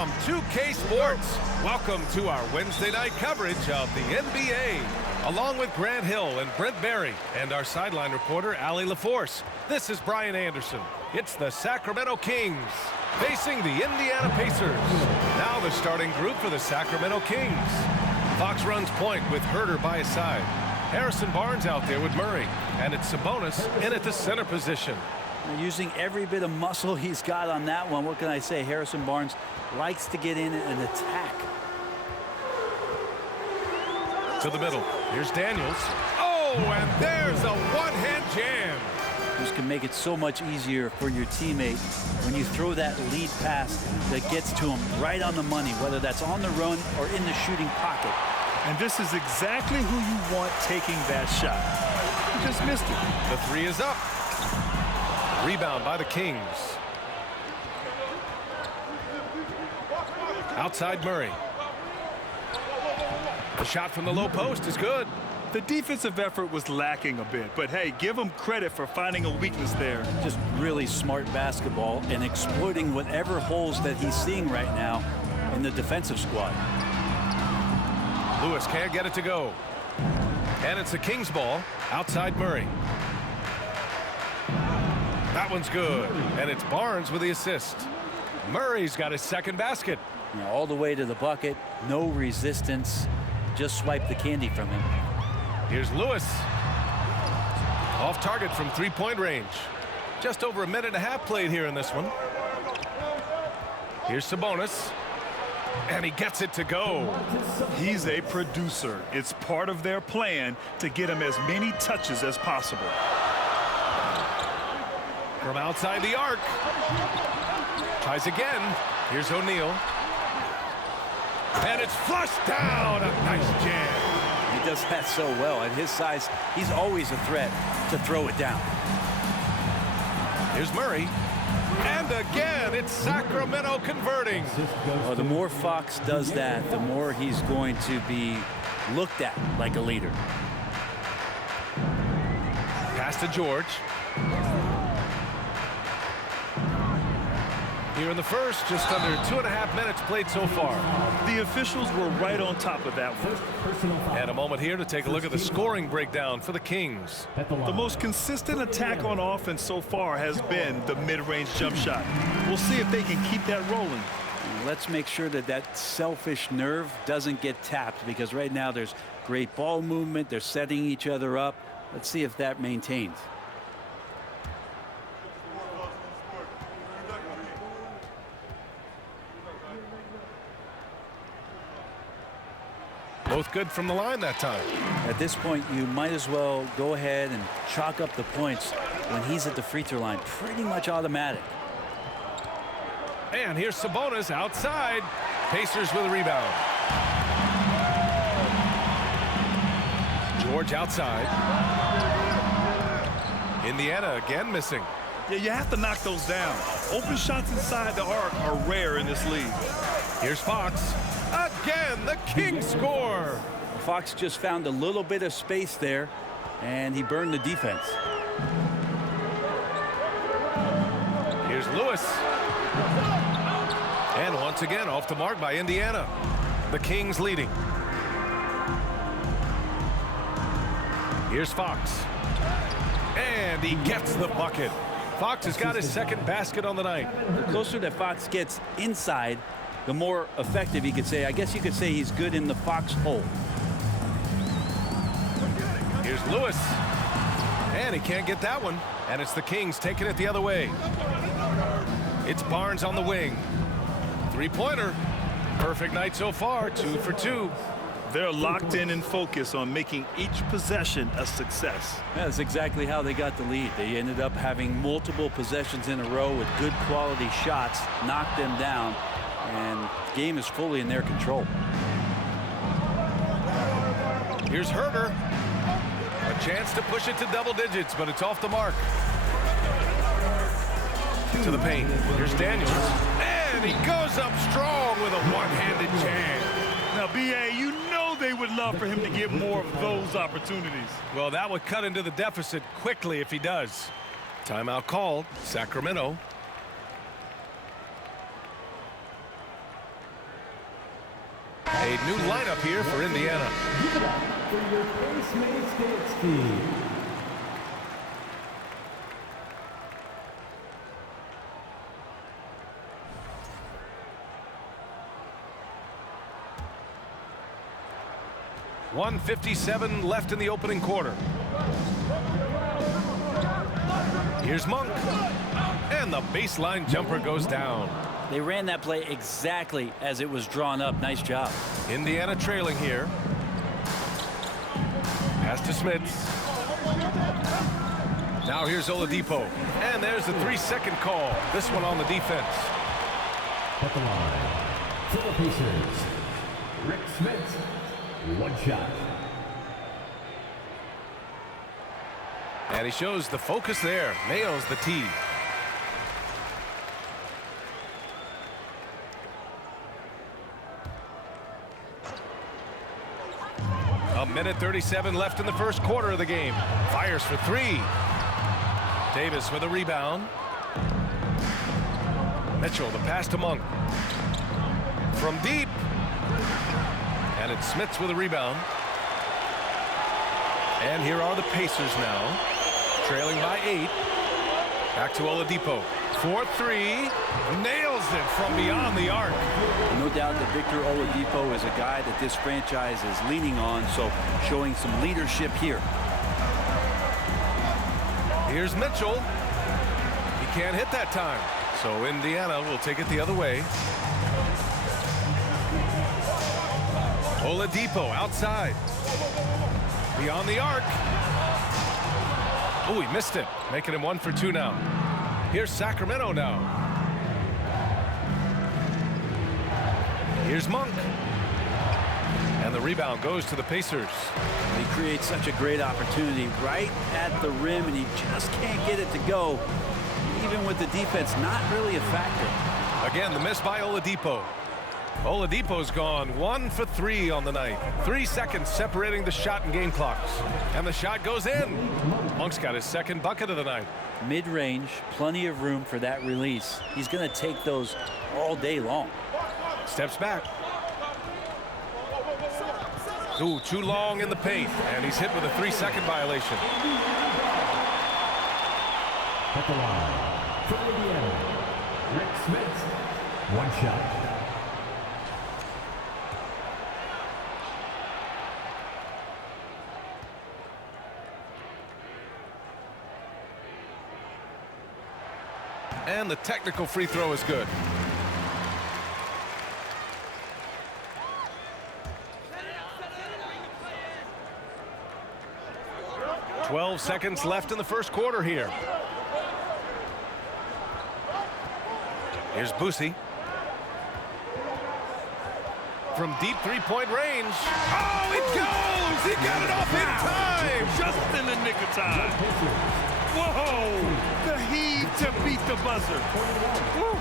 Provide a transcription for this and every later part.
from 2K Sports. Welcome to our Wednesday night coverage of the NBA. Along with Grant Hill and Brent Barry and our sideline reporter, Allie LaForce. This is Brian Anderson. It's the Sacramento Kings facing the Indiana Pacers. Now the starting group for the Sacramento Kings. Fox runs point with Herter by his side. Harrison Barnes out there with Murray. And it's Sabonis in at the center position. Using every bit of muscle he's got on that one. What can I say? Harrison Barnes likes to get in and attack. To the middle. Here's Daniels. Oh, and there's a one-hand jam. This can make it so much easier for your teammate when you throw that lead pass that gets to him right on the money, whether that's on the run or in the shooting pocket. And this is exactly who you want taking that shot. He just missed it. The three is up. Rebound by the Kings. Outside Murray. The shot from the low post is good. The defensive effort was lacking a bit, but hey, give him credit for finding a weakness there. Just really smart basketball and exploiting whatever holes that he's seeing right now in the defensive squad. Lewis can't get it to go. And it's the Kings ball. Outside Murray. That one's good. And it's Barnes with the assist. Murray's got his second basket. All the way to the bucket. No resistance. Just swipe the candy from him. Here's Lewis. Off target from three-point range. Just over a minute and a half played here in this one. Here's Sabonis. And he gets it to go. He's a producer. It's part of their plan to get him as many touches as possible. From outside the arc. Tries again. Here's O'Neal. And it's flushed down. A nice jam. He does that so well. At his size, he's always a threat to throw it down. Here's Murray. And again, it's Sacramento converting. Well, the more Fox does that, the more he's going to be looked at like a leader. Pass to George. Here in the first, just under 2.5 minutes played so far. The officials were right on top of that one. And a moment here to take a look at the scoring breakdown for the Kings. The most consistent attack on offense so far has been the mid-range jump shot. We'll see if they can keep that rolling. Let's make sure that that selfish nerve doesn't get tapped, because right now there's great ball movement. They're setting each other up. Let's see if that maintains. Both good from the line that time. At this point, you might as well go ahead and chalk up the points when he's at the free throw line. Pretty much automatic. And here's Sabonis outside. Pacers with a rebound. George outside. Indiana again missing. Yeah, you have to knock those down. Open shots inside the arc are rare in this league. Here's Fox. Again, the Kings score. Fox just found a little bit of space there, and he burned the defense. Here's Lewis. And once again, off the mark by Indiana. The Kings leading. Here's Fox. And he gets the bucket. Fox has got his second basket on the night. The closer that Fox gets inside, the more effective he could say. I guess you could say he's good in the Fox hole. Here's Lewis. And he can't get that one. And it's the Kings taking it the other way. It's Barnes on the wing. Three-pointer. Perfect night so far, 2 for 2. They're locked in and focused on making each possession a success. That's exactly how they got the lead. They ended up having multiple possessions in a row with good quality shots, knocked them down, and the game is fully in their control. Here's Herter. A chance to push it to double digits, but it's off the mark. To the paint. Here's Daniels. And he goes up strong with a one-handed jam. Now, B.A., you know they would love for him to get more of those opportunities. Well, that would cut into the deficit quickly if he does. Timeout called. Sacramento. A new lineup here for Indiana. Give it up for your Face Mates Dance team. .157 left in the opening quarter. Here's Monk. And the baseline jumper goes down. They ran that play exactly as it was drawn up. Nice job. Indiana trailing here. Pass to Smith. Now here's Oladipo. And there's the 3-second call. This one on the defense. At the line, for the Pacers, Rick Smith, one shot. And he shows the focus there. Nails the tee. A minute 37 left in the first quarter of the game. Fires for three. Davis with a rebound. Mitchell, the pass to Monk. From deep. And it's Smits with a rebound. And here are the Pacers now. Trailing by 8. Back to Oladipo. 4-3. Nails it from beyond the arc. No doubt that Victor Oladipo is a guy that this franchise is leaning on, so showing some leadership here. Here's Mitchell. He can't hit that time. So Indiana will take it the other way. Oladipo outside. Beyond the arc. Oh, he missed it. Making him 1 for 2 now. Here's Sacramento now. Here's Monk. And the rebound goes to the Pacers. He creates such a great opportunity right at the rim, and he just can't get it to go. Even with the defense not really a factor. Again, the miss by Oladipo. Oladipo's gone 1 for 3 on the night. 3 seconds separating the shot and game clocks. And the shot goes in. Monk's got his second bucket of the night. Mid-range, plenty of room for that release. He's going to take those all day long. Steps back. Ooh, too long in the paint. And he's hit with a 3-second violation. At the line, for Indiana, Rick Smith, one shot. And the technical free throw is good. .12 seconds left in the first quarter here. Here's Boosie. From deep three-point range. Oh, it goes! He got it off in time! Just in the nick of time. Whoa! The heave to beat the buzzer. Woo.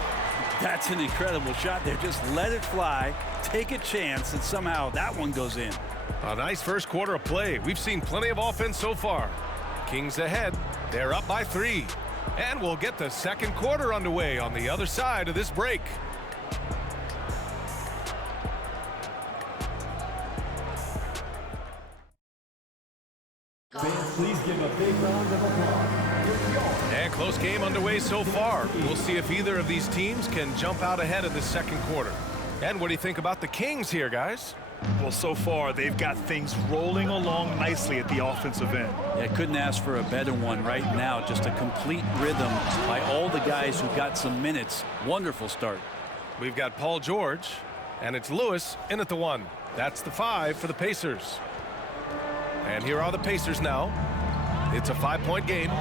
That's an incredible shot there. Just let it fly, take a chance, and somehow that one goes in. A nice first quarter of play. We've seen plenty of offense so far. Kings ahead. They're up by 3. And we'll get the second quarter underway on the other side of this break. Fans, please give a big round of applause. And close game underway so far. We'll see if either of these teams can jump out ahead of the second quarter. And what do you think about the Kings here, guys? Well, so far, they've got things rolling along nicely at the offensive end. Yeah, couldn't ask for a better one right now. Just a complete rhythm by all the guys who got some minutes. Wonderful start. We've got Paul George, and it's Lewis in at the 1. That's the 5 for the Pacers. And here are the Pacers now. It's a 5-point game.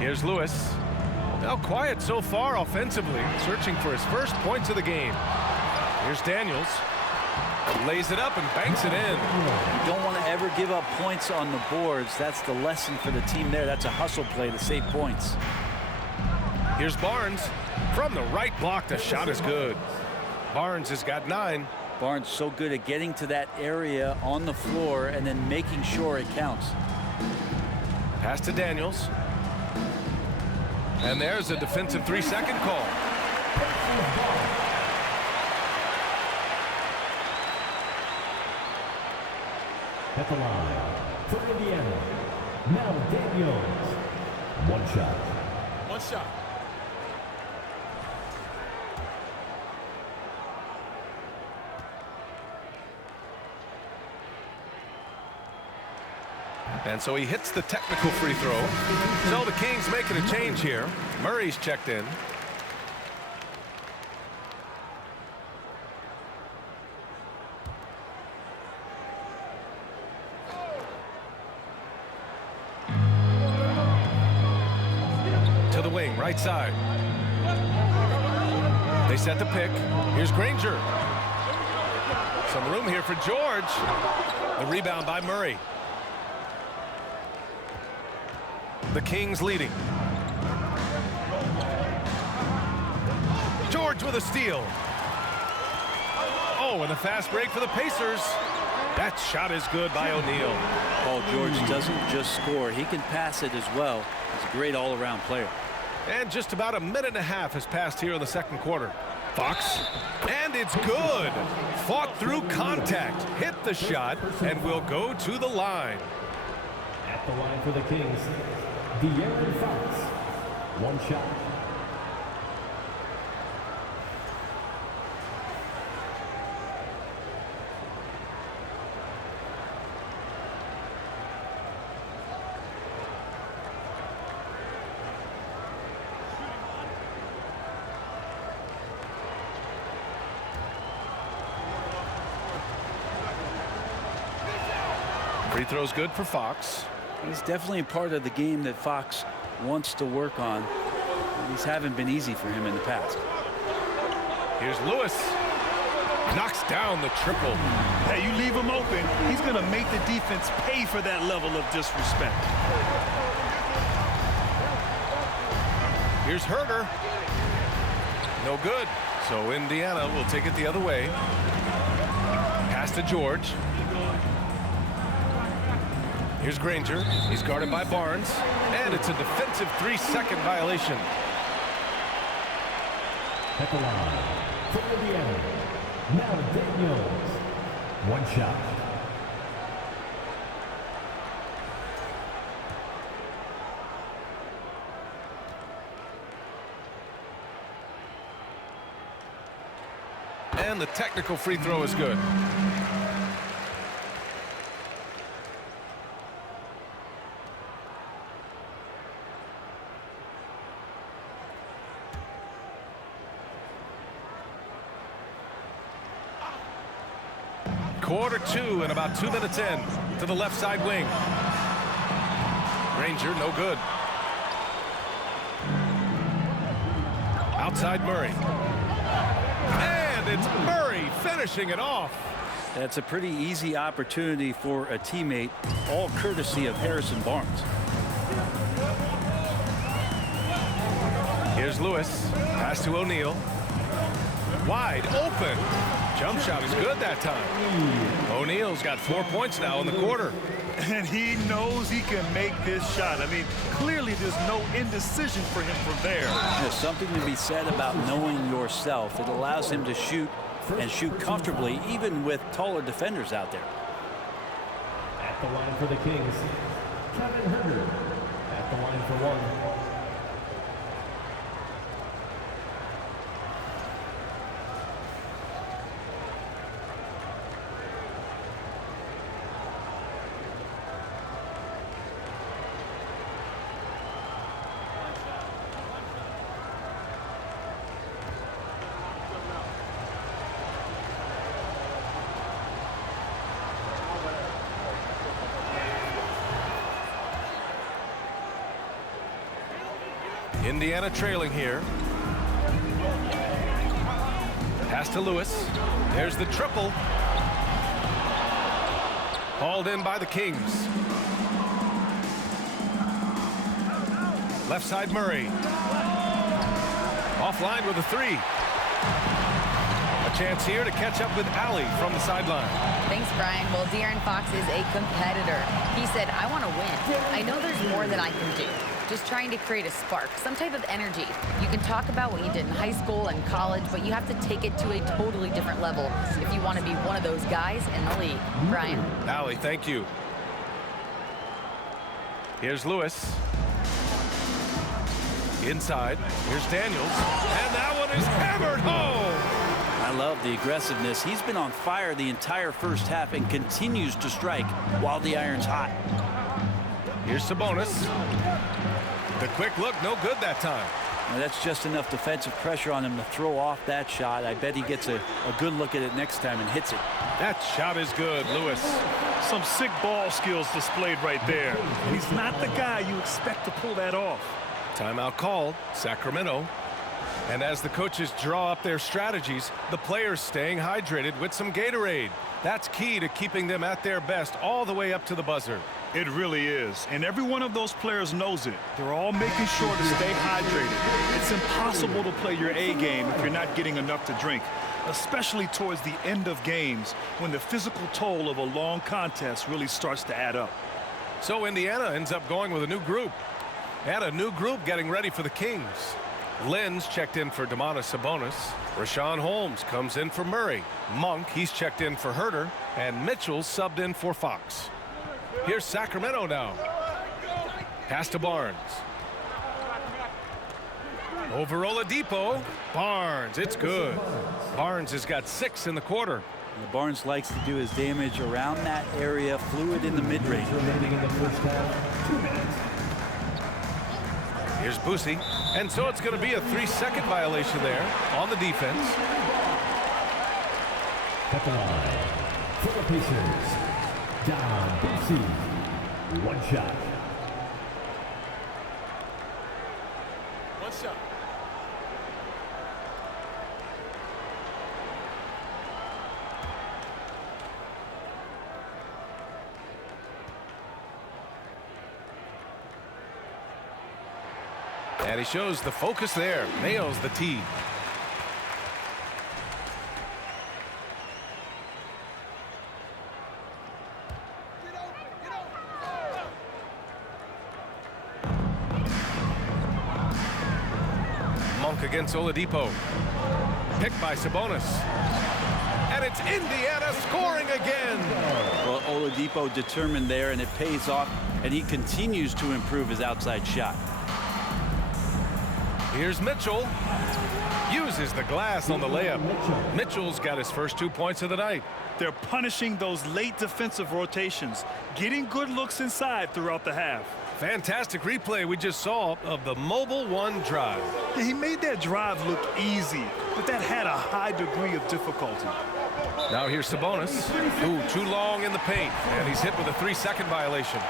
Here's Lewis. Now quiet so far offensively, searching for his first points of the game. Here's Daniels. Lays it up and banks it in. You don't want to ever give up points on the boards. That's the lesson for the team there. That's a hustle play to save points. Here's Barnes. From the right block, the shot is good. Barnes has got 9. Barnes so good at getting to that area on the floor and then making sure it counts. Pass to Daniels. And there's a defensive 3-second call. At the line for Indiana, now Daniels. One shot. One shot. And so he hits the technical free throw. So the Kings making a change here. Murray's checked in. To the wing, right side. They set the pick. Here's Granger. Some room here for George. The rebound by Murray. The Kings leading. George with a steal. Oh, and a fast break for the Pacers. That shot is good by O'Neal. Paul George doesn't just score. He can pass it as well. He's a great all-around player. And just about a minute and a half has passed here in the second quarter. Fox. And it's good. Fought through contact. Hit the shot and will go to the line. At the line for the Kings, De'Aaron Fox. One shot. Free throw's good for Fox. He's definitely a part of the game that Fox wants to work on. These haven't been easy for him in the past. Here's Lewis. Knocks down the triple. Hey, you leave him open, he's going to make the defense pay for that level of disrespect. Here's Herter. No good. So Indiana will take it the other way. Pass to George. Here's Granger. He's guarded by Barnes. And it's a defensive 3-second violation. At the line for Indiana, now Daniels. One shot. And the technical free throw is good. Quarter two and about 2 minutes in to the left side wing. Granger, no good. Outside Murray. And it's Murray finishing it off. That's a pretty easy opportunity for a teammate, all courtesy of Harrison Barnes. Here's Lewis. Pass to O'Neal. Wide open. Jump shot is good that time. O'Neal's got 4 points now in the quarter. And he knows he can make this shot. I mean, clearly there's no indecision for him from there. There's something to be said about knowing yourself. It allows him to shoot and shoot comfortably, even with taller defenders out there. At the line for the Kings, Kevin Herter. At the line for one. Indiana trailing here. Pass to Lewis. There's the triple. Hauled in by the Kings. Left side Murray. Offline with a three. A chance here to catch up with Allie from the sideline. Thanks, Brian. Well, De'Aaron Fox is a competitor. He said, I want to win. I know there's more that I can do. just trying to create a spark, some type of energy. You can talk about what you did in high school and college, but you have to take it to a totally different level if you want to be one of those guys in the league. Brian. Allie, thank you. Here's Lewis. Inside. Here's Daniels. And that one is hammered home. I love the aggressiveness. He's been on fire the entire first half and continues to strike while the iron's hot. Here's Sabonis. The quick look, no good that time. Now that's just enough defensive pressure on him to throw off that shot. I bet he gets a good look at it next time and hits it. That shot is good, Lewis. Some sick ball skills displayed right there. He's not the guy you expect to pull that off. Timeout called, Sacramento. And as the coaches draw up their strategies, the players staying hydrated with some Gatorade. That's key to keeping them at their best all the way up to the buzzer. It really is. And every one of those players knows it. They're all making sure to stay hydrated. It's impossible to play your A game if you're not getting enough to drink, especially towards the end of games when the physical toll of a long contest really starts to add up. So Indiana ends up going with a new group. And a new group getting ready for the Kings. Lynn's checked in for Domantas Sabonis. Rashawn Holmes comes in for Murray. Monk, he's checked in for Herter. And Mitchell's subbed in for Fox. Here's Sacramento now. Pass to Barnes. Over Oladipo. Barnes, it's good. Barnes has got 6 in the quarter. Barnes likes to do his damage around that area, fluid in the mid-range. Here's Boosie. And so it's going to be a 3-second violation there on the defense. At the line, for the Pacers, Don Boosie, 1 shot. One shot. And he shows the focus there. Nails the tee. Monk against Oladipo. Picked by Sabonis. And it's Indiana scoring again. Well, Oladipo determined there, and it pays off, and he continues to improve his outside shot. Here's Mitchell. Uses the glass on the layup. Mitchell's got his first 2 points of the night. They're punishing those late defensive rotations, getting good looks inside throughout the half. Fantastic replay we just saw of the Mobile One drive. Yeah, he made that drive look easy, but that had a high degree of difficulty. Now here's Sabonis. Ooh, too long in the paint, and he's hit with a 3-second violation.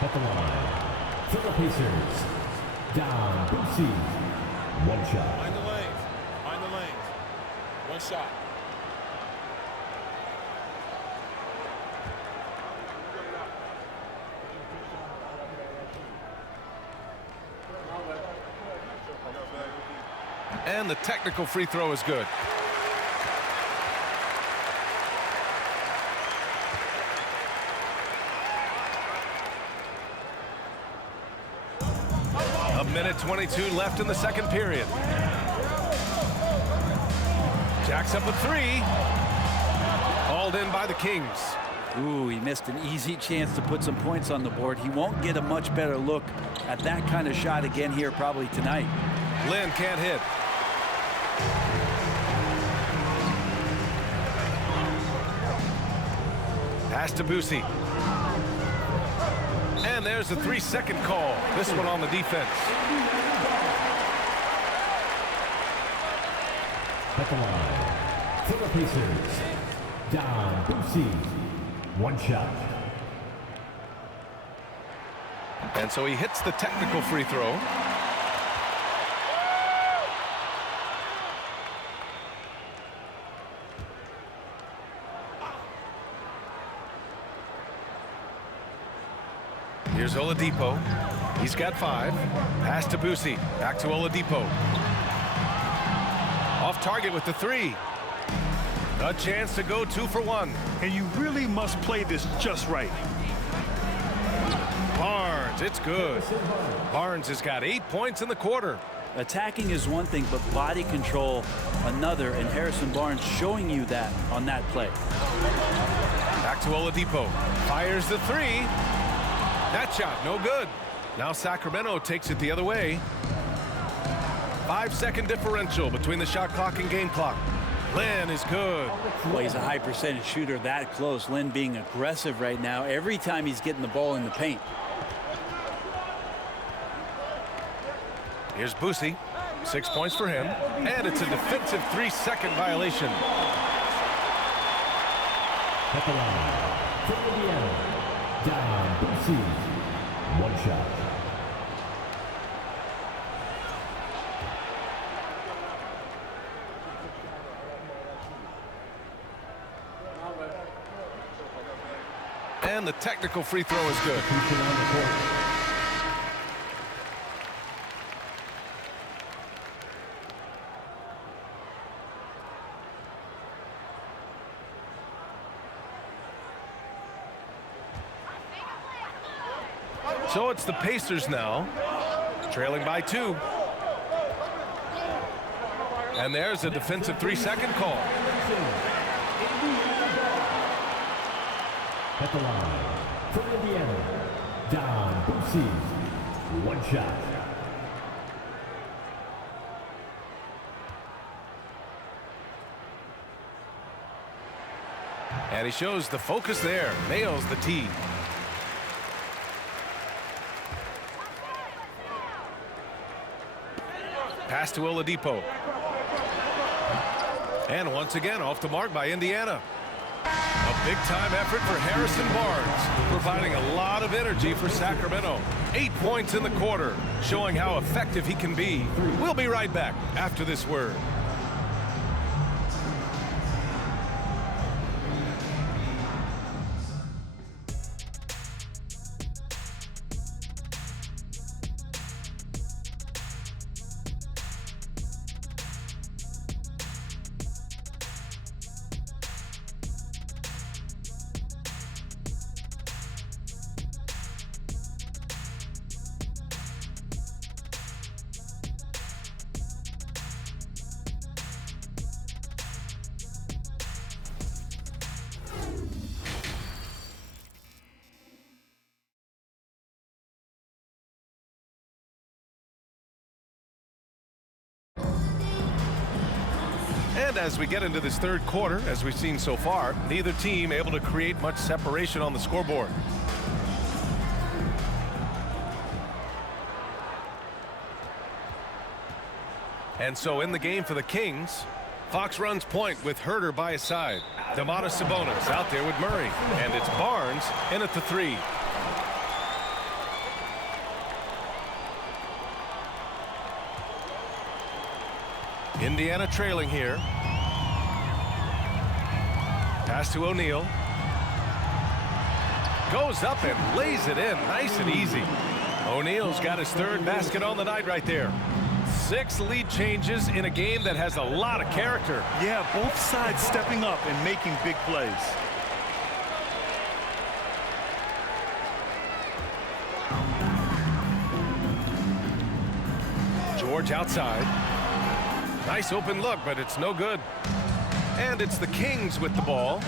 At the line, for the Pacers, Don Boosie, 1 shot. Find the lanes. Find the lanes. 1 shot. And the technical free throw is good. A minute 22 left in the second period. Jacks up a 3. Hauled in by the Kings. Ooh, he missed an easy chance to put some points on the board. He won't get a much better look at that kind of shot again here probably tonight. Lynn can't hit. Pass to Boosie. And there's a 3-second call. This one on the defense. At the line, for the Pacers, Don Boosie, 1 shot. And so he hits the technical free throw. Here's Oladipo. He's got 5. Pass to Boosie. Back to Oladipo. Off target with the 3. A chance to go 2 for 1. And you really must play this just right. Barnes, it's good. Barnes has got 8 points in the quarter. Attacking is one thing, but body control another, and Harrison Barnes showing you that on that play. Back to Oladipo. Fires the three. That shot, no good. Now Sacramento takes it the other way. 5-second differential between the shot clock and game clock. Lynn is good. Well, he's a high percentage shooter that close. Lynn being aggressive right now every time he's getting the ball in the paint. Here's Boosie. 6 points for him. And it's a defensive 3-second violation. At the line, from Indiana, Don Boosie. One shot. And the technical free throw is good. So it's the Pacers now, trailing by 2. And there's a defensive 3-second call. At the line, from Indiana, Don Boosie. One shot. And he shows the focus there, nails the tee. Pass to Oladipo. And once again, off the mark by Indiana. A big-time effort for Harrison Barnes, providing a lot of energy for Sacramento. 8 points in the quarter, showing how effective he can be. We'll be right back after this word. And as we get into this third quarter, as we've seen so far, neither team able to create much separation on the scoreboard. And so in the game for the Kings, Fox runs point with Herter by his side. Domantas Sabonis out there with Murray. And it's Barnes in at the 3. Indiana trailing here. Pass to O'Neal. Goes up and lays it in nice and easy. O'Neal's got his 3rd basket on the night right there. 6 lead changes in a game that has a lot of character. Yeah, both sides stepping up and making big plays. George outside. Nice open look, but it's no good. And it's the Kings with the ball.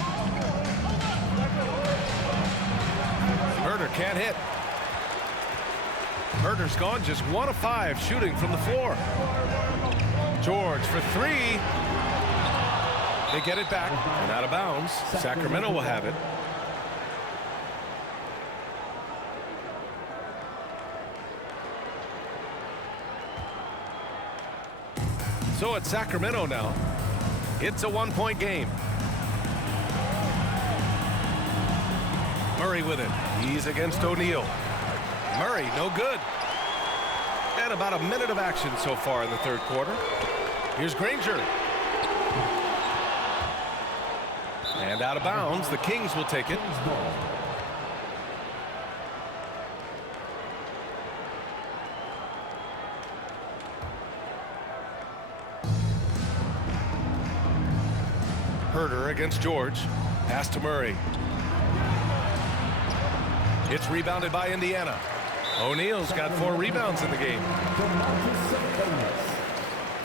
Herter can't hit. Herter's gone just 1 of 5 shooting from the floor. George for 3. They get it back and out of bounds. Sacramento will have it. So it's Sacramento now. It's a 1-point game. Murray with it. He's against O'Neal. Murray, no good. And about a minute of action so far in the third quarter. Here's Granger. And out of bounds, the Kings will take it. Herter against George. Pass to Murray. It's rebounded by Indiana. O'Neal's got 4 rebounds in the game.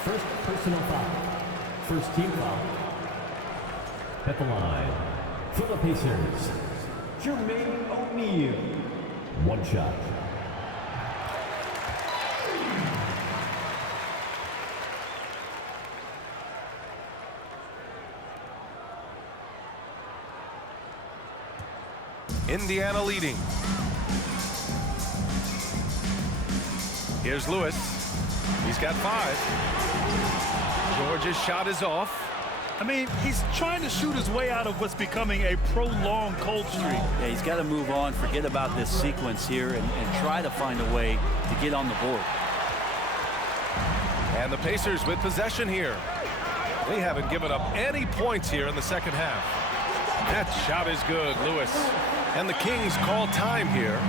First personal foul. First team foul. At the line, for the Pacers, Jermaine O'Neal. 1 shot. Indiana leading. Here's Lewis. He's got 5. George's shot is off. I mean, he's trying to shoot his way out of what's becoming a prolonged cold streak. Yeah, he's got to move on, forget about this sequence here, and try to find a way to get on the board. And the Pacers with possession here. They haven't given up any points here in the second half. That shot is good, Lewis. And the Kings call time here.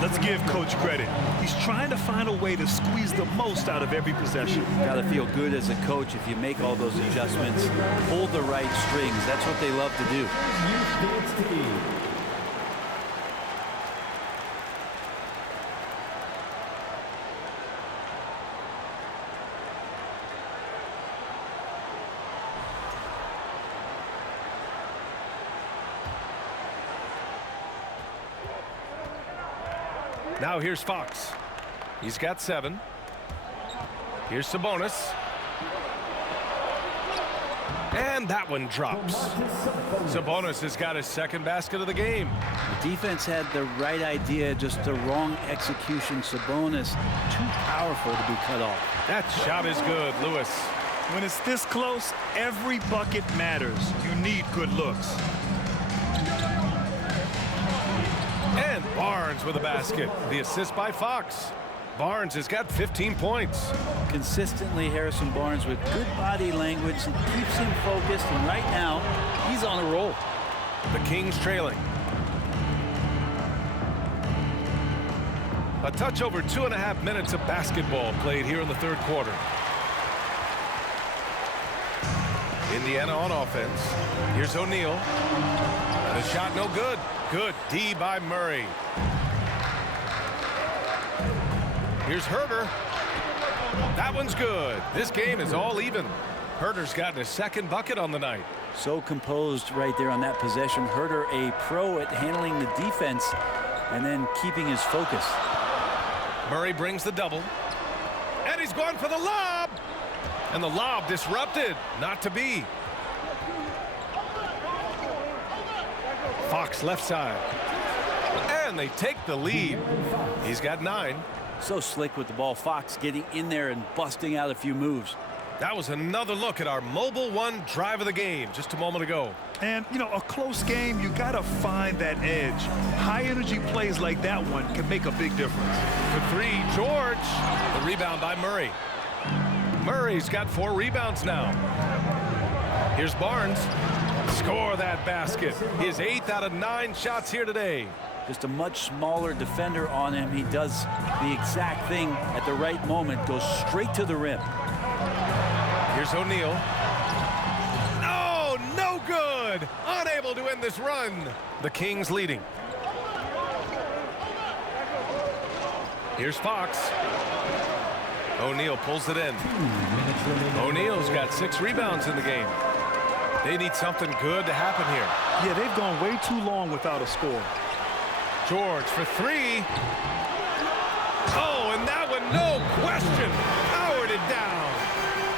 Let's give Coach credit. He's trying to find a way to squeeze the most out of every possession. Got to feel good as a coach if you make all those adjustments, hold the right strings. That's what they love to do. Now here's Fox. He's got 7. Here's Sabonis. And that one drops. Sabonis has got his 2nd basket of the game. The defense had the right idea, just the wrong execution. Sabonis, too powerful to be cut off. That shot is good, Lewis. When it's this close, every bucket matters. You need good looks. And Barnes with a basket. The assist by Fox. Barnes has got 15 points. Consistently, Harrison Barnes with good body language. It keeps him focused, and right now, he's on a roll. The Kings trailing. A touch over 2.5 minutes of basketball played here in the 3rd quarter. Indiana on offense. Here's O'Neal. And a shot no good. Good D by Murray. Here's Herter. That one's good. This game is all even. Herter's gotten his 2nd bucket on the night. So composed right there on that possession. Herter, a pro at handling the defense and then keeping his focus. Murray brings the double. And he's going for the lob. And the lob disrupted. Not to be. Fox left side. And they take the lead. He's got 9. So slick with the ball. Fox getting in there and busting out a few moves. That was another look at our Mobile One drive of the game just a moment ago. And, you know, a close game, you got to find that edge. High-energy plays like that one can make a big difference. For 3, George. The rebound by Murray. Murray's got 4 rebounds now. Here's Barnes. Score that basket. His 8th out of 9 shots here today. Just a much smaller defender on him. He does the exact thing at the right moment. Goes straight to the rim. Here's O'Neal. Oh, no good. Unable to end this run. The Kings leading. Here's Fox. O'Neal pulls it in. O'Neal's got 6 rebounds in the game. They need something good to happen here. Yeah, they've gone way too long without a score. George for 3. Oh, and that one, no question, powered it down.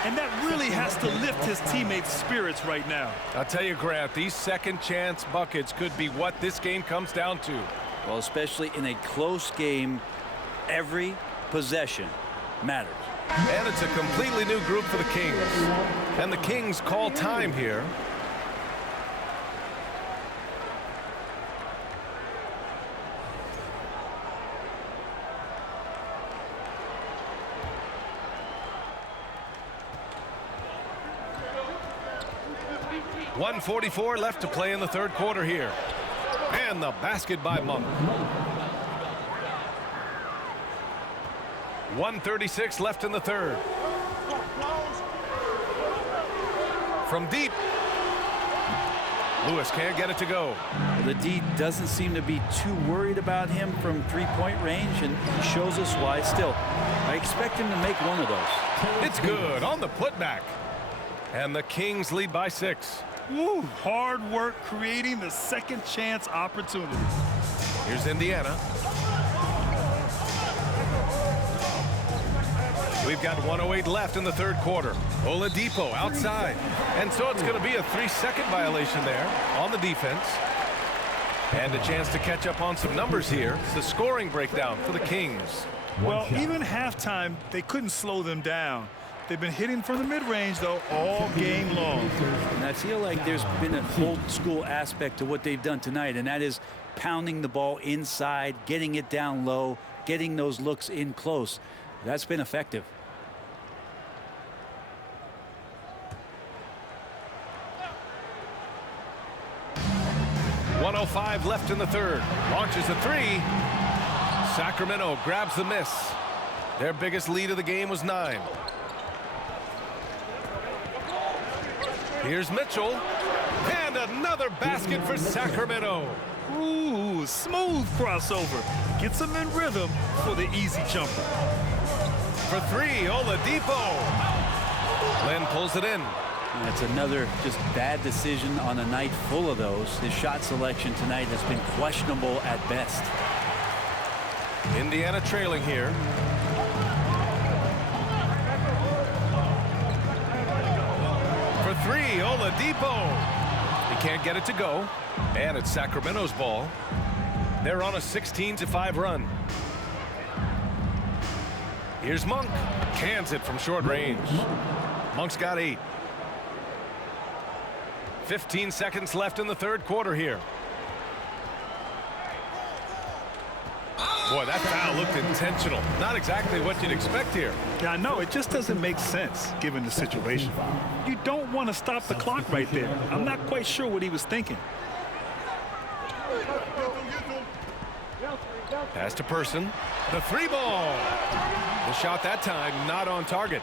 And that really has to lift his teammates' spirits right now. I'll tell you, Grant, these second chance buckets could be what this game comes down to. Well, especially in a close game, every possession matters. And it's a completely new group for the Kings. And the Kings call time here. .144 left to play in the 3rd quarter here. And the basket by Monk. 1:36 left in the 3rd. From deep. Lewis can't get it to go. The D doesn't seem to be too worried about him from three-point range, and he shows us why. Still, I expect him to make one of those. It's good on the putback. And the Kings lead by 6. Woo, hard work creating the second chance opportunities. Here's Indiana. We've got 1:08 left in the third quarter. Oladipo outside. And so it's going to be a 3-second violation there on the defense. And a chance to catch up on some numbers here. The scoring breakdown for the Kings. Well, even halftime, they couldn't slow them down. They've been hitting from the mid-range, though, all game long. And I feel like there's been an old-school aspect to what they've done tonight, and that is pounding the ball inside, getting it down low, getting those looks in close. That's been effective. .105 left in the third. Launches a 3. Sacramento grabs the miss. Their biggest lead of the game was 9. Here's Mitchell. And another basket for Sacramento. Ooh, smooth crossover. Gets them in rhythm for the easy jumper. For 3, Oladipo. Lynn pulls it in. That's another just bad decision on a night full of those. His shot selection tonight has been questionable at best. Indiana trailing here. For 3, Oladipo. He can't get it to go. And it's Sacramento's ball. They're on a 16-5 run. Here's Monk. Cans it from short range. Monk's got 8. 15 seconds left in the third quarter here. Boy, that foul looked intentional. Not exactly what you'd expect here. Yeah, I know. It just doesn't make sense given the situation. You don't want to stop the clock right there. I'm not quite sure what he was thinking. Pass to Person. The 3 ball. The shot that time not on target.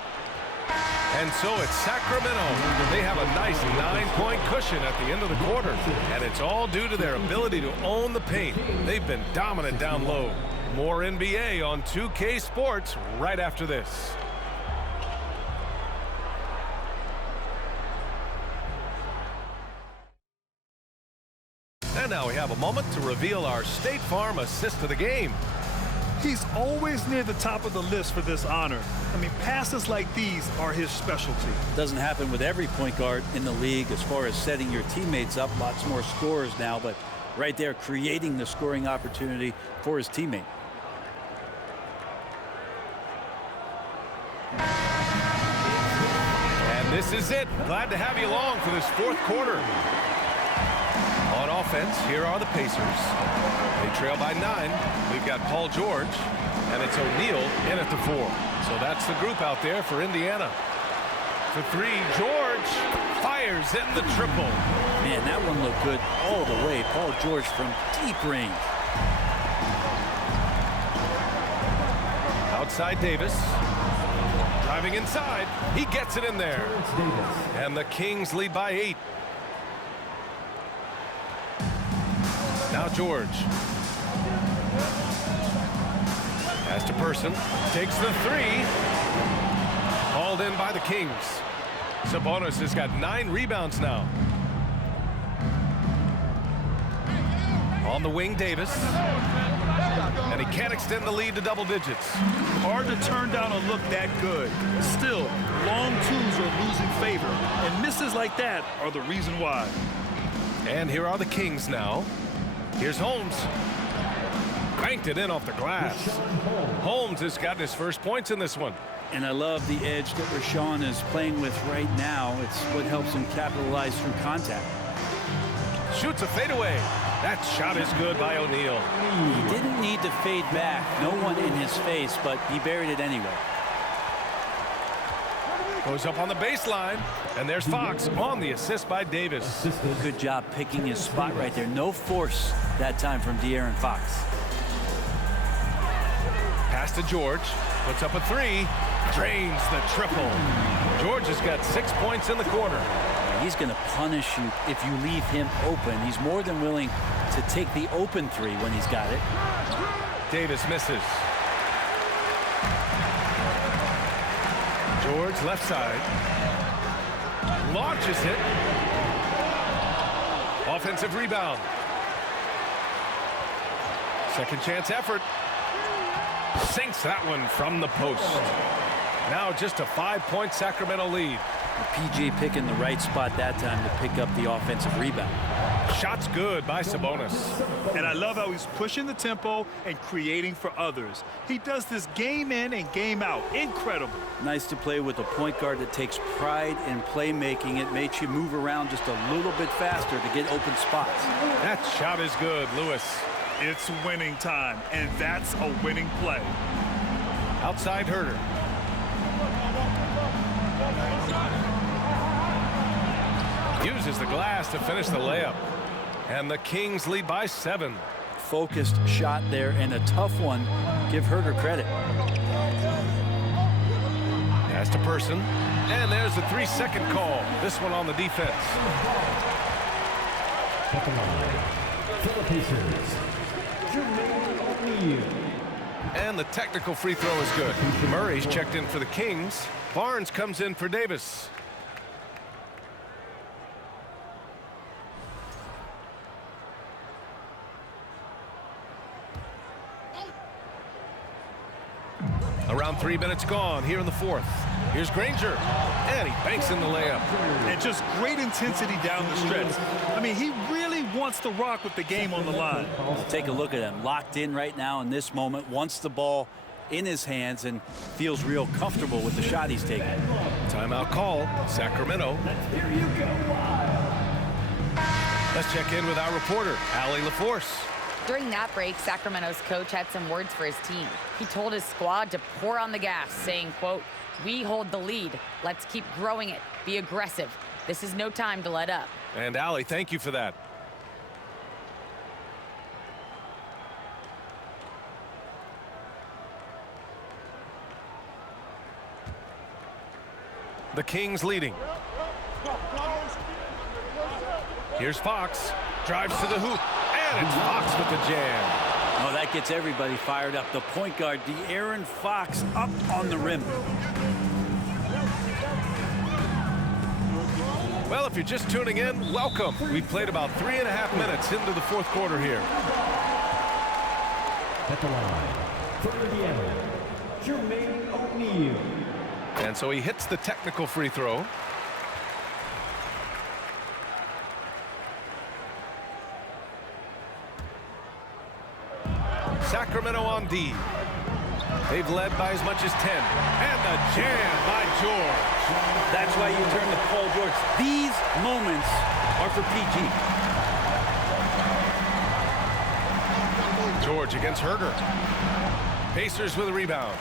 And so it's Sacramento. They have a nice 9-point cushion at the end of the quarter. And it's all due to their ability to own the paint. They've been dominant down low. More NBA on 2K Sports right after this. And now we have a moment to reveal our State Farm assist of the game. He's always near the top of the list for this honor. I mean, passes like these are his specialty. Doesn't happen with every point guard in the league as far as setting your teammates up. Lots more scorers now, but right there creating the scoring opportunity for his teammate. And this is it. Glad to have you along for this fourth quarter. On offense, here are the Pacers. They trail by 9. We've got Paul George, and it's O'Neal in at the 4. So that's the group out there for Indiana. For 3, George fires in the triple. Man, that one looked good all the way. Paul George from deep range. Outside Davis. Driving inside. He gets it in there. And the Kings lead by 8. Now George. Pass to Person. Takes the 3. Hauled in by the Kings. Sabonis has got 9 rebounds now. On the wing, Davis. And he can't extend the lead to double digits. Hard to turn down a look that good. Still, long twos are losing favor. And misses like that are the reason why. And here are the Kings now. Here's Holmes. Banked it in off the glass. Holmes has gotten his first points in this one. And I love the edge that Rashawn is playing with right now. It's what helps him capitalize through contact. Shoots a fadeaway. That shot is good by O'Neal. He didn't need to fade back. No one in his face, but he buried it anyway. Goes up on the baseline, and there's Fox on the assist by Davis. Good job picking his spot right there. No force that time from De'Aaron Fox. Pass to George. Puts up a 3. Drains the triple. George has got 6 points in the quarter. he's going to punish you if you leave him open. He's more than willing to take the open three when he's got it. Davis misses. George left side. Launches it. Offensive rebound. Second chance effort. Sinks that one from the post. Now just a 5-point Sacramento lead. PG picking the right spot that time to pick up the offensive rebound. Shot's good by Sabonis. And I love how he's pushing the tempo and creating for others. He does this game in and game out. Incredible. Nice to play with a point guard that takes pride in playmaking. It makes you move around just a little bit faster to get open spots. That shot is good, Lewis. It's winning time, and that's a winning play. Outside Herder. Uses the glass to finish the layup. And the Kings lead by 7. Focused shot there and a tough one. Give Herder credit. Pass to Person. And there's the 3-second call. This one on the defense. At the line, for the Pacers, Jermaine O'Neal. And the technical free throw is good. Murray's checked in for the Kings. Barnes comes in for Davis. Around 3 minutes gone here in the fourth. Here's Granger, and he banks in the layup. And just great intensity down the stretch. I mean, he really wants to rock with the game on the line. Take a look at him. Locked in right now in this moment. Wants the ball in his hands and feels real comfortable with the shot he's taking. Timeout call, Sacramento. Here you go, Let's check in with our reporter, Allie LaForce. During that break, Sacramento's coach had some words for his team. He told his squad to pour on the gas, saying, quote, "We hold the lead. Let's keep growing it. Be aggressive. This is no time to let up." And Allie, thank you for that. The Kings leading. Here's Fox. Drives to the hoop. And it's Fox with the jam. Oh, that gets everybody fired up. The point guard, De'Aaron Fox, up on the rim. Well, if you're just tuning in, welcome. We've played about 3.5 minutes into the fourth quarter here. At the line, for Indiana, Jermaine O'Neal. And so he hits the technical free throw. Sacramento on D. They've led by as much as 10. And the jam by George. That's why you turn to Paul George. These moments are for PG. George against Herder. Pacers with a rebound.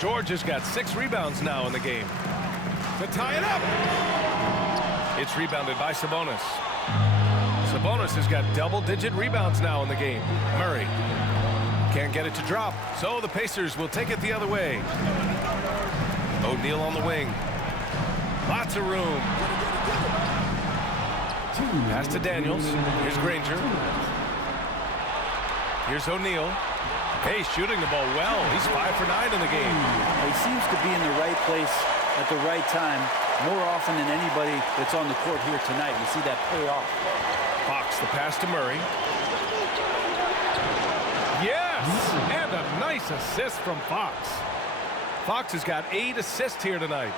George has got 6 rebounds now in the game. To tie it up. It's rebounded by Sabonis. Sabonis has got double-digit rebounds now in the game. Murray can't get it to drop, so the Pacers will take it the other way. O'Neal on the wing. Lots of room. Pass to Daniels. Here's Granger. Here's O'Neal. Hey, shooting the ball well. He's 5 for 9 in the game. He seems to be in the right place at the right time more often than anybody that's on the court here tonight. You see that pay off. Fox, the pass to Murray. Yes! And a nice assist from Fox. Fox has got 8 assists here tonight.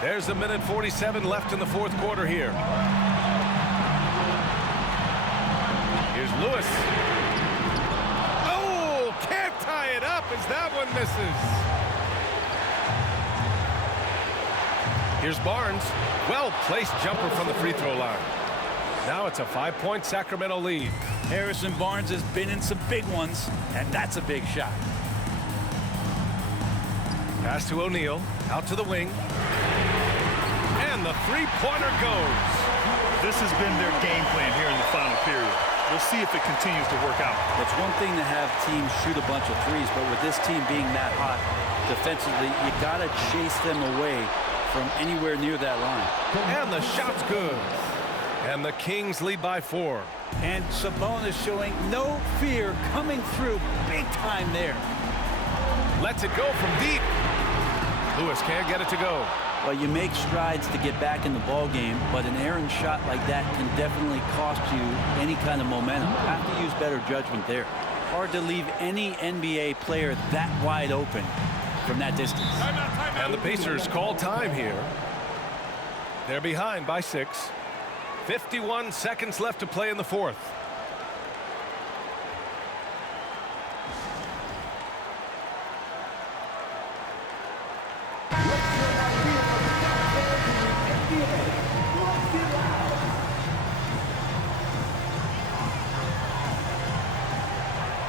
There's a minute 47 left in the fourth quarter here. Here's Lewis. Oh, can't tie it up as that one misses. Here's Barnes. Well-placed jumper from the free throw line. Now it's a 5-point Sacramento lead. Harrison Barnes has been in some big ones, and that's a big shot. Pass to O'Neal. Out to the wing. And the three-pointer goes. This has been their game plan here in the final period. We'll see if it continues to work out. It's one thing to have teams shoot a bunch of threes, but with this team being that hot defensively, you got to chase them away from anywhere near that line. And the shot's good. And the Kings lead by 4. And Sabonis showing no fear, coming through big time there. Lets it go from deep. Lewis can't get it to go. Well, you make strides to get back in the ball game, but an errant shot like that can definitely cost you any kind of momentum. You have to use better judgment there. Hard to leave any NBA player that wide open from that distance. And the Pacers call time here. They're behind by 6. 51 seconds left to play in the 4th.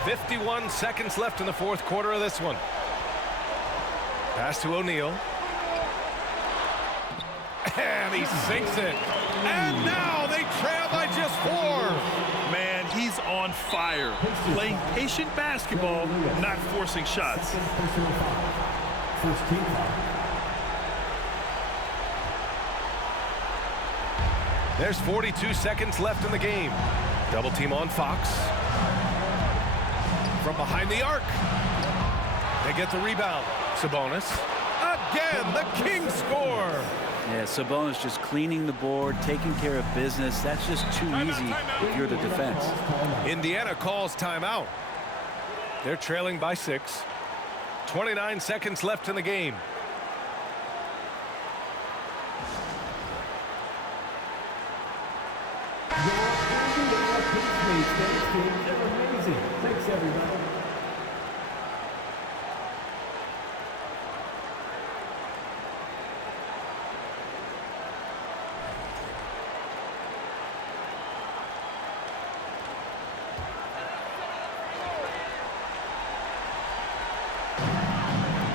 .51 seconds left in the 4th quarter of this one. Pass to O'Neal. And he sinks it. And now they trail by just 4. Man, he's on fire. Playing patient basketball, not forcing shots. First team foul. There's 42 seconds left in the game. Double team on Fox. From behind the arc. They get the rebound. Sabonis. Again, the Kings score. Yeah, Sabonis just cleaning the board, taking care of business. That's just too easy if you're the defense. Indiana calls timeout. They're trailing by 6. 29 seconds left in the game. They're amazing. Thanks, everybody.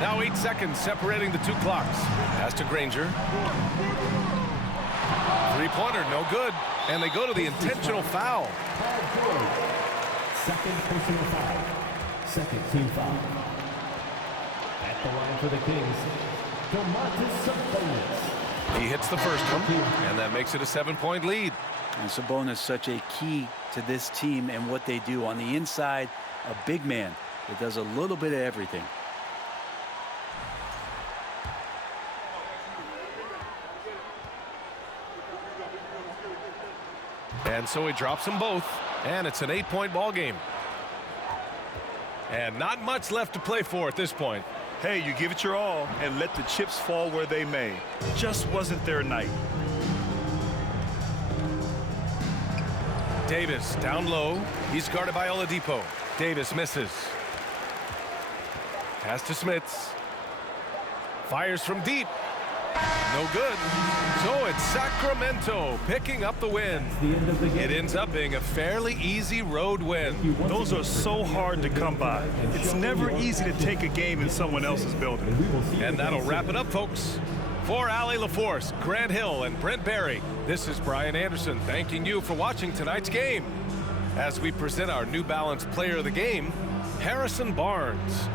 Now 8 seconds separating the 2 clocks. Pass to Granger. Three-pointer, no good. And they go to the intentional foul. Second personal foul. Second team foul. At the line for the Kings, Domantas Sabonis. He hits the first one, and that makes it a 7-point lead. And Sabonis such a key to this team and what they do. On the inside, a big man that does a little bit of everything. And so he drops them both, and it's an 8-point ball game. And not much left to play for at this point. Hey, you give it your all and let the chips fall where they may. Just wasn't their night. Davis down low. He's guarded by Oladipo. Davis misses. Pass to Smits. Fires from deep. No good. So it's Sacramento picking up the win. It ends up being a fairly easy road win. Those are so hard to come by. It's never easy to take a game in someone else's building. And that'll wrap it up, folks. For Allie LaForce, Grant Hill, and Brent Barry, this is Brian Anderson thanking you for watching tonight's game. As we present our New Balance Player of the Game, Harrison Barnes.